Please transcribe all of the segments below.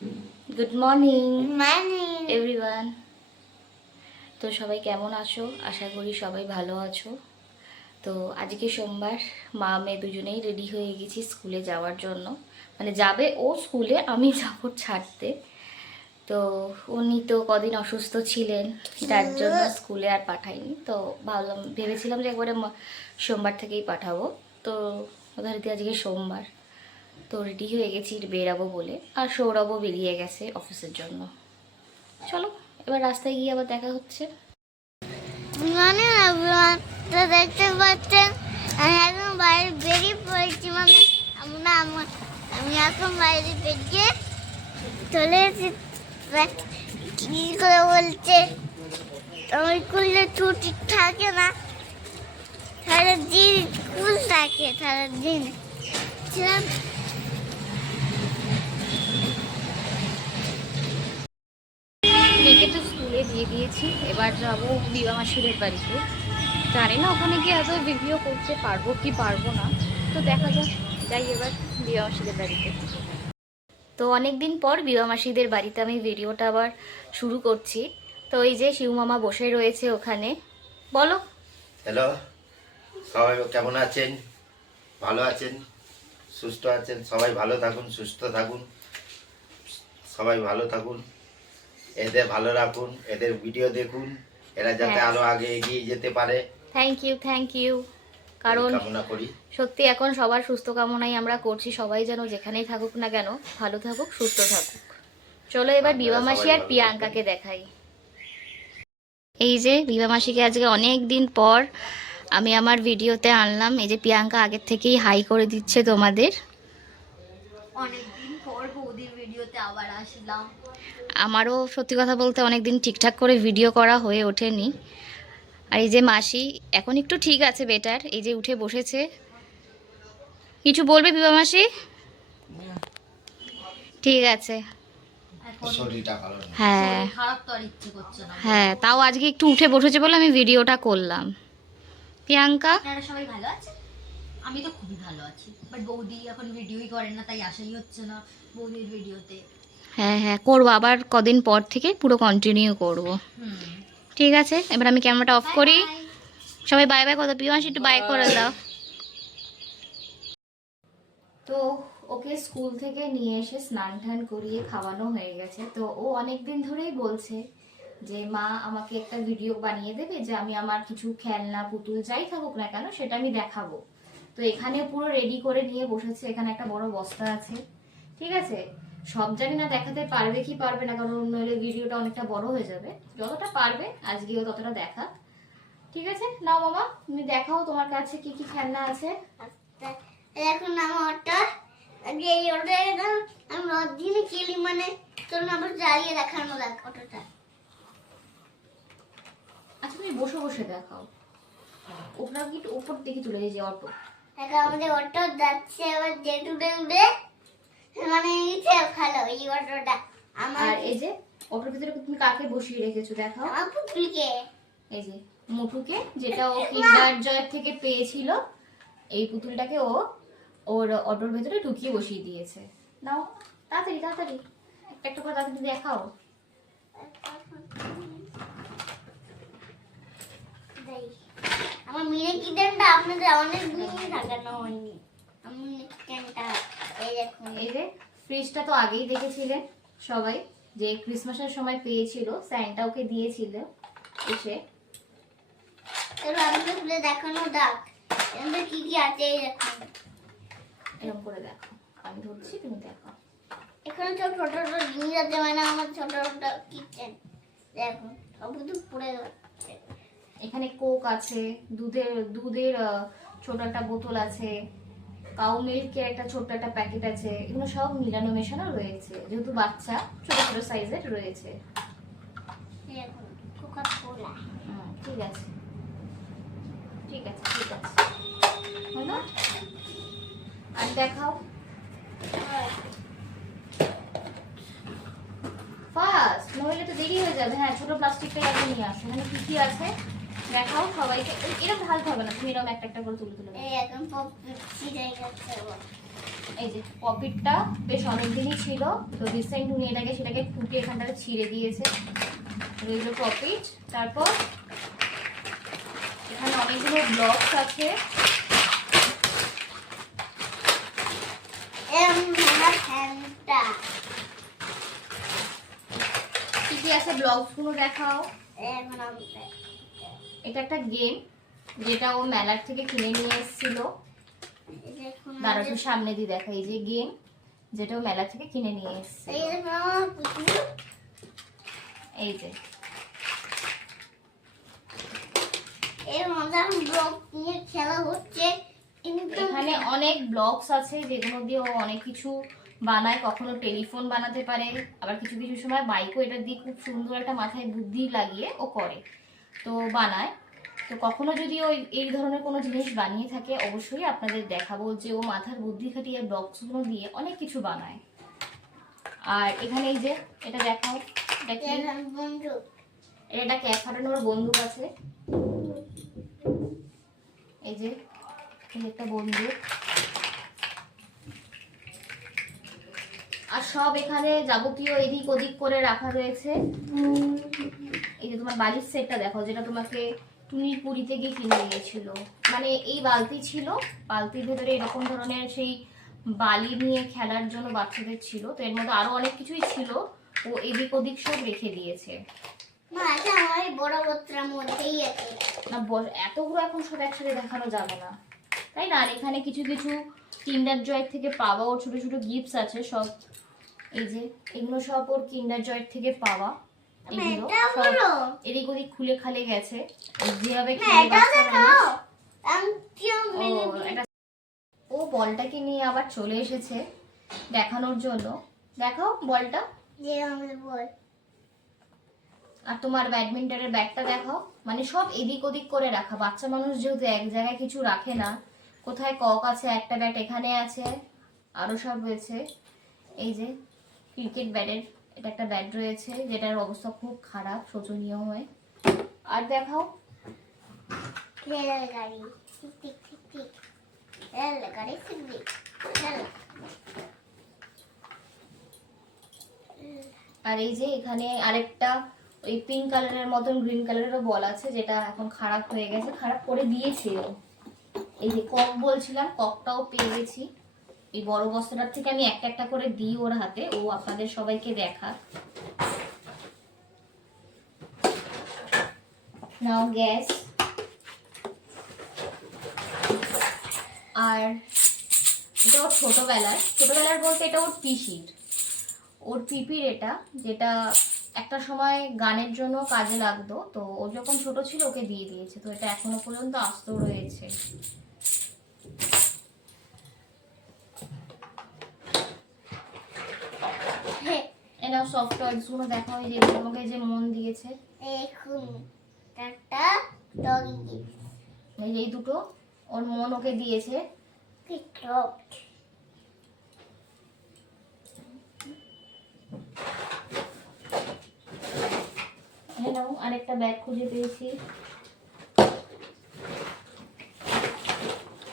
Good morning morning everyone. তো সবাই কেমন আছো? আশা করি সবাই ভালো আছো। তো আজকে সোমবার, মা মেয়ে দুজনেই রেডি হয়ে গেছি স্কুলে যাওয়ার জন্য। মানে যাবে ও স্কুলে, আমি যাব ছাড়তে। তো উনি তো কদিন অসুস্থ ছিলেন, যার জন্য স্কুলে আর পাঠাইনি। তো ভাবলাম, ভেবেছিলাম যে একবারে সোমবার থেকেই পাঠাবো। তো ধরতে আজকে সোমবার, তো রেডি হয়ে গেছি বেরাবো বলে। আর সৌরভও বেরিয়ে গেছে অফিসের জন্য। চলো এবার রাস্তায় গিয়ে আবার দেখা হচ্ছে। মানে এভরিওয়ান, তো দেখতে পাচ্ছেন আমি এখন বাইরে বেরিয়ে পড়েছি। মানে আমি এখন বাইরে বেরিয়ে চলে এসেছি। কি করে বলছে আমার স্কুলে ছুটি থাকে না, সারাদিন স্কুল থাকে, সারাদিন ছিলাম। মেয়েকে তো স্কুলে দিয়ে দিয়েছি, এবার যাবো দিবা মাসিদের বাড়িতে। জানি না ওখানে গিয়ে এত ভিডিও করতে পারবো কি পারবো না, তো দেখা যাক। যাই এবার বিবা মাসিদের বাড়িতে। তো অনেক দিন পর বিবা মাসিদের বাড়িতে আমি ভিডিওটা আবার শুরু করছি। তো এই যে শিউ মামা বসে রয়েছে ওখানে। বলো। হ্যালো, সবাই কেমন আছেন? ভালো আছেন, সুস্থ আছেন? সবাই ভালো থাকুন, সুস্থ থাকুন, সবাই ভালো থাকুন। এদের ভালো রাখুন, এদের ভিডিও দেখুন, এরা যাতে হ্যাঁ। আরো আগে এগিয়ে যেতে পারে থ্যাংক ইউ। কারণ কামনা করি। সত্যি এখন সবার সুস্থ কামনাই আমরা করছি, সবাই যেন যেখানেই থাকুক না কেন ভালো থাকুক, সুস্থ থাকুক। চলো এবার আপনারা বিবা মাসি সবাই আর ভালো প্রিয়াঙ্কাকে দেখাই। এই যে বিবা মাসিকে আজকে অনেক দিন পর আমি আমার ভিডিওতে আনলাম। এই যে প্রিয়াঙ্কা আগের থেকেই হাই করে দিচ্ছে তোমাদের। অনেকদিন পর বৌদির ভিডিওতে আবার আসলাম। আমারও সত্যি কথা বলতে অনেক দিন ঠিকঠাক করে ভিডিও করা হয়ে ওঠেনি। আর এই যে মাসি এখন একটু ঠিক আছে, বেটার। এই যে উঠে বসেছে। কিছু বলবে বিবা মাসি? ঠিক আছে। শরীরটা ভালো না। হ্যাঁ খারাপ তো আর ইচ্ছে করছে না। হ্যাঁ, তাও আজকে একটু উঠে বসেছে বলে আমি ভিডিওটা করলাম। প্রিয়াঙ্কা, আপনারা সবাই ভালো আছেন? আমি তো খুবই ভালো আছি, বাট বৌদি এখন ভিডিওই করেন না, তাই আসাই হচ্ছে না বৌদির ভিডিওতে। হ্যাঁ করবো আবার কদিন পর থেকে, পুরো কন্টিনিউ করব। হুম, ঠিক আছে, এবার আমি ক্যামেরাটা অফ করি। সবাই বাই বাই করো, প্রিয় মাসি একটু বাই করে দাও। তো ওকে স্কুল থেকে নিয়ে এসে স্নান টান করিয়ে খাওয়ানো হয়ে গেছে। তো ও অনেক দিন ধরেই বলছে যে মা আমাকে একটা ভিডিও বানিয়ে দেবে, যে আমি আমার কিছু খেলনা পুতুল যাই থাকুক না কেন সেটা আমি দেখাবো। তো এখানে পুরো রেডি করে নিয়ে বসেছে। এখানে একটা বড় বস্তা আছে, ঠিক আছে। সব জানি না দেখাতে পারবে কি পারবে না, কারণ নইলে ভিডিওটা অনেকটা বড় হয়ে যাবে। যতটা পারবে আজকেও ততটা দেখা। ঠিক আছে, নাও মামা তুমি দেখাও তোমার কাছে কি কি খেলনা আছে। এখন আমার অটো আগে এই অটো একদম আমি রদিনে খেলি, মানে তোর আবার জ্বালিয়ে দেখানো লাগ অটোটা। আচ্ছা তুমি বসে বসে দেখাও, ওটা কি একটু উপর দিকে তুলে যে অটো। এখন আমাদের অটো যাচ্ছে আবার জেটু উড়ে, মানে নিচে ভালো এই অটোটা আমার। আর এই যে অটোর ভিতরে তুমি কাকে বসিয়ে রেখেছো দেখাও। আমার পুতুলকে, এই যে মুটুকে, যেটা ও কিন্ডার জয় থেকে পেয়েছিল। এই পুতুলটাকে ও ওর অটোর ভেতরে ঢুকিয়ে বসিয়ে দিয়েছে। নাও তাড়াতাড়ি তাড়াতাড়ি একটা একটা করে তাড়াতাড়ি দেখাও। আমার মিনি কিচেনটা আপনাদের অনেক দিন দেখানো হয়নি। আমার মিনি কিচেনটা এই দেখুন। এই যে ফ্রিজটা তো আগেই দেখেছিলে সবাই, যে ক্রিসমাসের সময় পেয়েছিল, স্যান্টা ওকে দিয়েছিল এসে। চলো আমাদের খুলে দেখানো যাক এর কি কি আছে। এই দেখুন, এরকম করে দেখো, আমি ধরছি তুমি দেখো। এখানে ছোট ছোট ছোট জিনিস আছে, মানে আমার ছোট ছোট কিচেন দেখুন সব কিছু পড়ে যাচ্ছে। এখানে কোক আছে, দুধের ছোট একটা বোতল আছে, কাউ মিল্কের একটা ছোট্ট একটা প্যাকেট আছে। এগুলো সব মিলানো মেশানো রয়েছে, যেহেতু বাচ্চা ছোট ছোট সাইজের রয়েছে। এই দেখুন কোকা কোলা। ঠিক আছে ঠিক আছে ঠিক আছে, হলো। আর দেখাও ফার্স্ট, নইলে তো দেরি হয়ে যাবে। হ্যাঁ ছোট প্লাস্টিকটাই আগে নিয়ে আসো। এখানে কি কি আছে দেখাও সবাইকে। এরকম ঢালতে হবে না, তুমি এরকম একটা একটা করে তুলে তুলে দাও। এই এখন পপ ছিটাই যাচ্ছে আবার। এই যে পপিটটা বেশ অনেকদিনই ছিল, তো রিসেন্ট উনি সেটাকে ফুটে এখানটাকে ছিঁড়ে দিয়েছে। রইল পপিট। তারপর এখানে অনেকগুলো ব্লকস আছে। আমার ফ্যানটা কি কি আছে ব্লকস গুলো দেখাও। এখন আমি এটা একটা গেম, যেটা ও মেলার থেকে কিনে নিয়ে এসেছিল। দেখুন দাঁড়া একটু সামনে দিয়ে দেখা। এই যে গেম, যেটা ও মেলা থেকে কিনে নিয়ে এসেছিল। এই দেখুন আমার পুতুল। এই যে এর মজার ব্লক নিয়ে খেলা হচ্ছে, কিন্তু এখানে অনেক ব্লকস আছে যেগুলো দিয়ে ও অনেক কিছু বানায়। কখনো টেলিফোন বানাতে পারে, আবার কিছু কিছু সময় বাইকও এটা দিয়ে খুব সুন্দর একটা মাথায় বুদ্ধি লাগিয়ে ও করে, তো বানায়। তো কখনো যদি ও এই ধরনের কোনো জিনিস বানিয়ে থাকে অবশ্যই আপনাদের দেখাবো যে ও মাথার বুদ্ধি খাটিয়ে ব্লকসগুলো দিয়ে অনেক কিছু বানায়। আর এখানে এই যে এটা দেখাও, এটা কি? বন্ধু এটা একটা ক্যাপ ফাটানোর বন্দুক আছে। এই যে একটা বন্দুক। আর সব এখানে যাবতীয় এদিক ওদিক করে রাখা রয়েছে। এই যে তোমার বালির সেটটা দেখো, যেটা তোমাকে টুনির পুরীতে গিয়ে কিনে দিয়েছিল। মানে এই বালতি ছিল, বালতির ভেতরে এরকম ধরনের সেই বালি নিয়ে খেলার জন্য বাচ্চাদের ছিল। তো এর মধ্যে আরো অনেক কিছুই ছিল, ও এদিক ওদিক সব রেখে দিয়েছে। মা এটা আমার বড় বত্রার মধ্যেই আছে না এতগুলো এখন সব একসাথে দেখানো যাবে না, তাই না? আর এখানে কিছু কিছু কিন্ডার জয় থেকে পাওয়া ওর ছোট ছোট গিফটস আছে সব। এই যে এগুলো সব ওর কিন্ডার জয় থেকে পাওয়া। এগুলো সব এদিক ওদিক খুলে খালে গেছে, যেভাবে খেলে বাচ্চা মানুষ। ও বলটাকে নিয়ে আবার চলে এসেছে দেখানোর জন্য। দেখাও বলটা। যে আমাদের বল। আর তোমার ব্যাডমিন্টনের ব্যাগটা দেখাও। মানে সব এদিক ওদিক করে রাখা, বাচ্চা মানুষ যেহেতু এক জায়গায় কিছু রাখে না। কোথায় কক আছে, একটা ব্যাট এখানে আছে, আরো সব রয়েছে। এই যে ক্রিকেট ব্যাটের এটা একটা ব্যাট রয়েছে, যেটার অবস্থা খুব খারাপ, শোচনীয় হয়। আর দেখাও রেল গাড়ি ঠিক ঠিক ঠিক ঠিক রেল গাড়ি ঠিক ঠিক রেল। আর এই যে এখানে আরেকটা ওই পিঙ্ক কালারের মতন গ্রিন কালারেরও বল আছে, যেটা এখন খারাপ হয়ে গেছে, খারাপ করে দিয়েছে ও। এই যে কক বলছিলাম, ককটাও পেয়ে গেছি। এই বড় বস্তাটার থেকে আমি একটা একটা করে দিই ওর হাতে, ও আপনাদের সবাইকে দেখা। নাও গ্যাস। আর এটা ওর ছোটবেলার বলতে এটা ওর পিসির, ওর পিপির এটা, যেটা একটা সময় গানের জন্য কাজে লাগতো। তো ও যখন ছোট ছিল ওকে দিয়ে দিয়েছে, তো এটা এখনো পর্যন্ত আস্ত রয়েছে। এনাও সফটওয়্যারস গুলো দেখো, এই যে তোমাকে যে মন দিয়েছে। এখন একটা ডগি গিফট এই যে এই দুটো ওর মন ওকে দিয়েছে। পিকটপ নাও আরেকটা ব্যাগ খুঁজে পেয়েছি।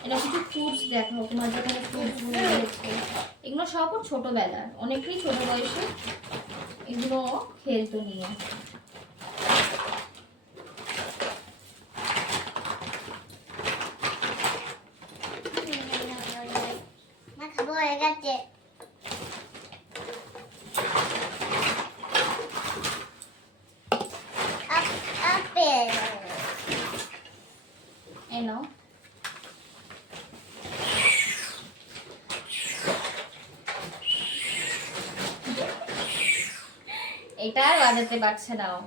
এটা কিছু ফ্রুটস দেখো, তোমার যেখানে ফ্রুটস গুলো রয়েছে, এগুলো সব ওর ছোটবেলার, অনেকটাই ছোট বয়সে এগুলো খেলতো নিয়ে। মাথা বয়ে গেছে। আপেল এই নাও। এটা আর বাজাতে পারছে না ও।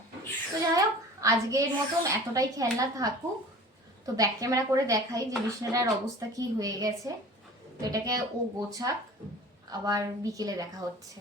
তো যাই হোক, আজকের মতন এতটাই খেলনা থাকুক। তো ব্যাক ক্যামেরা করে দেখাই যে বিছানার অবস্থা কি হয়ে গেছে। তো এটাকে ও গোছাক, আবার বিকেলে দেখা হচ্ছে।